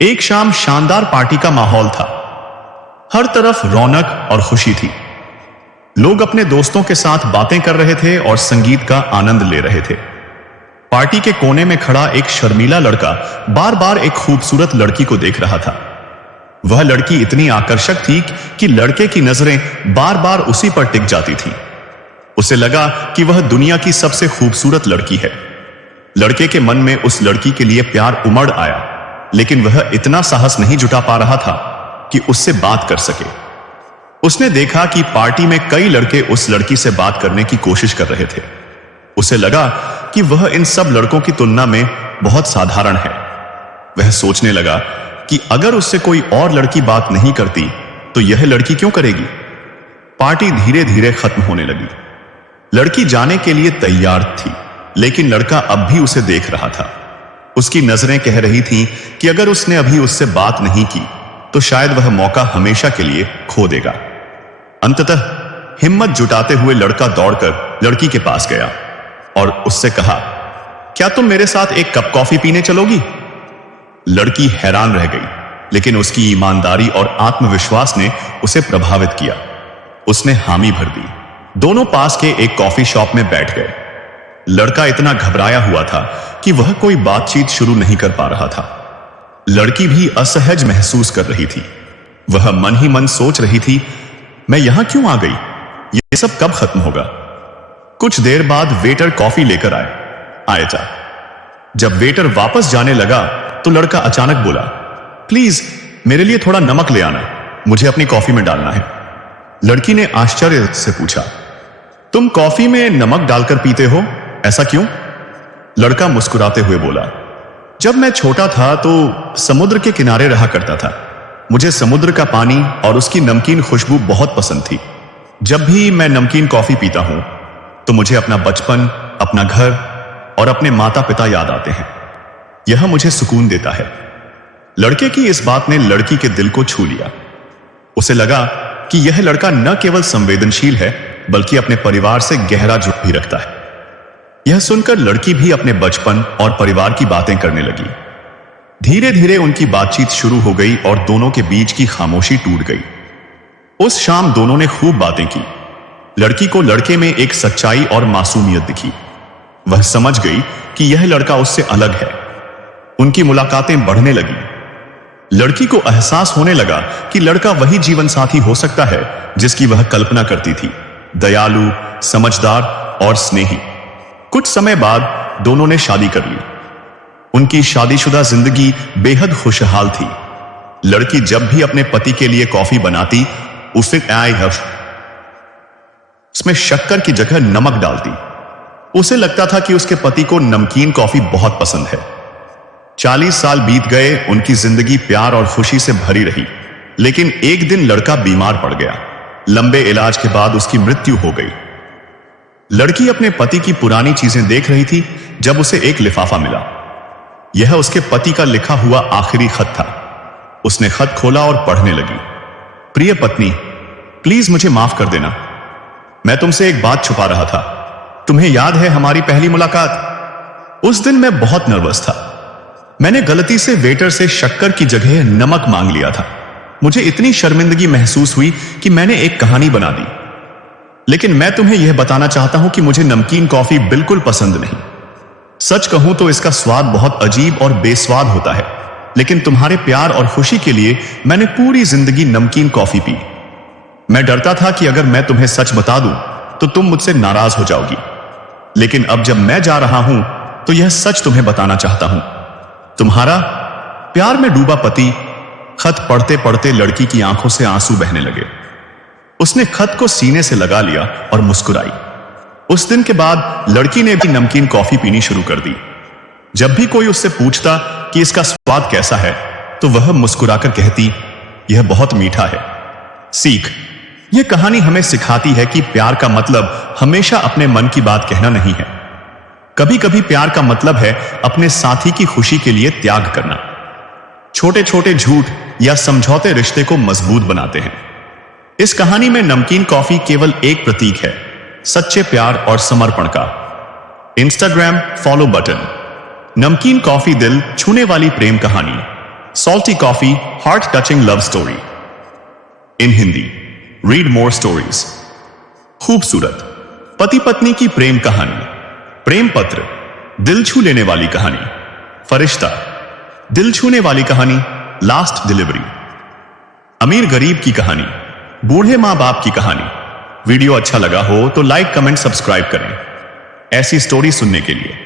एक शाम शानदार पार्टी का माहौल था। हर तरफ रौनक और खुशी थी। लोग अपने दोस्तों के साथ बातें कर रहे थे और संगीत का आनंद ले रहे थे। पार्टी के कोने में खड़ा एक शर्मीला लड़का बार बार एक खूबसूरत लड़की को देख रहा था। वह लड़की इतनी आकर्षक थी कि लड़के की नजरें बार बार उसी पर टिक जाती थीं। उसे लगा कि वह दुनिया की सबसे खूबसूरत लड़की है। लड़के के मन में उस लड़की के लिए प्यार उमड़ आया, लेकिन वह इतना साहस नहीं जुटा पा रहा था कि उससे बात कर सके। उसने देखा कि पार्टी में कई लड़के उस लड़की से बात करने की कोशिश कर रहे थे। उसे लगा कि वह इन सब लड़कों की तुलना में बहुत साधारण है। वह सोचने लगा कि अगर उससे कोई और लड़की बात नहीं करती तो यह लड़की क्यों करेगी। पार्टी धीरे धीरे खत्म होने लगी। लड़की जाने के लिए तैयार थी, लेकिन लड़का अब भी उसे देख रहा था। उसकी नजरें कह रही थीं कि अगर उसने अभी उससे बात नहीं की तो शायद वह मौका हमेशा के लिए खो देगा। अंततः हिम्मत जुटाते हुए लड़का दौड़कर लड़की के पास गया और उससे कहा, क्या तुम मेरे साथ एक कप कॉफी पीने चलोगी? लड़की हैरान रह गई, लेकिन उसकी ईमानदारी और आत्मविश्वास ने उसे प्रभावित किया। उसने हामी भर दी। दोनों पास के एक कॉफी शॉप में बैठ गए। लड़का इतना घबराया हुआ था कि वह कोई बातचीत शुरू नहीं कर पा रहा था। लड़की भी असहज महसूस कर रही थी। वह मन ही मन सोच रही थी, मैं यहां क्यों आ गई? यह सब कब खत्म होगा? कुछ देर बाद वेटर कॉफी लेकर आए था। जब वेटर वापस जाने लगा तो लड़का अचानक बोला, प्लीज मेरे लिए थोड़ा नमक ले आना, मुझे अपनी कॉफी में डालना है। लड़की ने आश्चर्य से पूछा, तुम कॉफी में नमक डालकर पीते हो, ऐसा क्यों? लड़का मुस्कुराते हुए बोला, जब मैं छोटा था तो समुद्र के किनारे रहा करता था। मुझे समुद्र का पानी और उसकी नमकीन खुशबू बहुत पसंद थी। जब भी मैं नमकीन कॉफी पीता हूं तो मुझे अपना बचपन, अपना घर और अपने माता पिता याद आते हैं। यह मुझे सुकून देता है। लड़के की इस बात ने लड़की के दिल को छू लिया। उसे लगा कि यह लड़का न केवल संवेदनशील है बल्कि अपने परिवार से गहरा जुड़ भी रखता है। यह सुनकर लड़की भी अपने बचपन और परिवार की बातें करने लगी। धीरे धीरे उनकी बातचीत शुरू हो गई और दोनों के बीच की खामोशी टूट गई। उस शाम दोनों ने खूब बातें की। लड़की को लड़के में एक सच्चाई और मासूमियत दिखी। वह समझ गई कि यह लड़का उससे अलग है। उनकी मुलाकातें बढ़ने लगी। लड़की को एहसास होने लगा कि लड़का वही जीवन साथी हो सकता है जिसकी वह कल्पना करती थी, दयालु, समझदार और स्नेही। कुछ समय बाद दोनों ने शादी कर ली। उनकी शादीशुदा जिंदगी बेहद खुशहाल थी। लड़की जब भी अपने पति के लिए कॉफी बनाती उसमें शक्कर की जगह नमक डालती। उसे लगता था कि उसके पति को नमकीन कॉफी बहुत पसंद है। 40 साल बीत गए, उनकी जिंदगी प्यार और खुशी से भरी रही। लेकिन एक दिन लड़का बीमार पड़ गया। लंबे इलाज के बाद उसकी मृत्यु हो गई। लड़की अपने पति की पुरानी चीजें देख रही थी जब उसे एक लिफाफा मिला। यह उसके पति का लिखा हुआ आखिरी खत था। उसने खत खोला और पढ़ने लगी, प्रिय पत्नी, प्लीज मुझे माफ कर देना। मैं तुमसे एक बात छुपा रहा था। तुम्हें याद है हमारी पहली मुलाकात? उस दिन मैं बहुत नर्वस था। मैंने गलती से वेटर से शक्कर की जगह नमक मांग लिया था। मुझे इतनी शर्मिंदगी महसूस हुई कि मैंने एक कहानी बना दी। लेकिन मैं तुम्हें यह बताना चाहता हूं कि मुझे नमकीन कॉफी बिल्कुल पसंद नहीं। सच कहूं तो इसका स्वाद बहुत अजीब और बेस्वाद होता है, लेकिन तुम्हारे प्यार और खुशी के लिए मैंने पूरी जिंदगी नमकीन कॉफी पी। मैं डरता था कि अगर मैं तुम्हें सच बता दूं तो तुम मुझसे नाराज हो जाओगी, लेकिन अब जब मैं जा रहा हूं तो यह सच तुम्हें बताना चाहता हूं। तुम्हारा प्यार में डूबा पति। खत पढ़ते पढ़ते लड़की की आंखों से आंसू बहने लगे। उसने खत को सीने से लगा लिया और मुस्कुराई। उस दिन के बाद लड़की ने भी नमकीन कॉफी पीनी शुरू कर दी। जब भी कोई उससे पूछता कि इसका स्वाद कैसा है तो वह मुस्कुराकर कहती, यह बहुत मीठा है। सीख, यह कहानी हमें सिखाती है कि प्यार का मतलब हमेशा अपने मन की बात कहना नहीं है। कभी कभी प्यार का मतलब है अपने साथी की खुशी के लिए त्याग करना। छोटे छोटे झूठ या समझौते रिश्ते को मजबूत बनाते हैं। इस कहानी में नमकीन कॉफी केवल एक प्रतीक है, सच्चे प्यार और समर्पण का। इंस्टाग्राम फॉलो बटन, नमकीन कॉफी दिल छूने वाली प्रेम कहानी। Salty coffee heart touching love story. In Hindi read more stories. खूबसूरत पति पत्नी की प्रेम कहानी। प्रेम पत्र दिल छू लेने वाली कहानी। फरिश्ता दिल छूने वाली कहानी। लास्ट डिलीवरी अमीर गरीब की कहानी। बूढ़े मां बाप की कहानी। वीडियो अच्छा लगा हो तो लाइक कमेंट सब्सक्राइब करें ऐसी स्टोरी सुनने के लिए।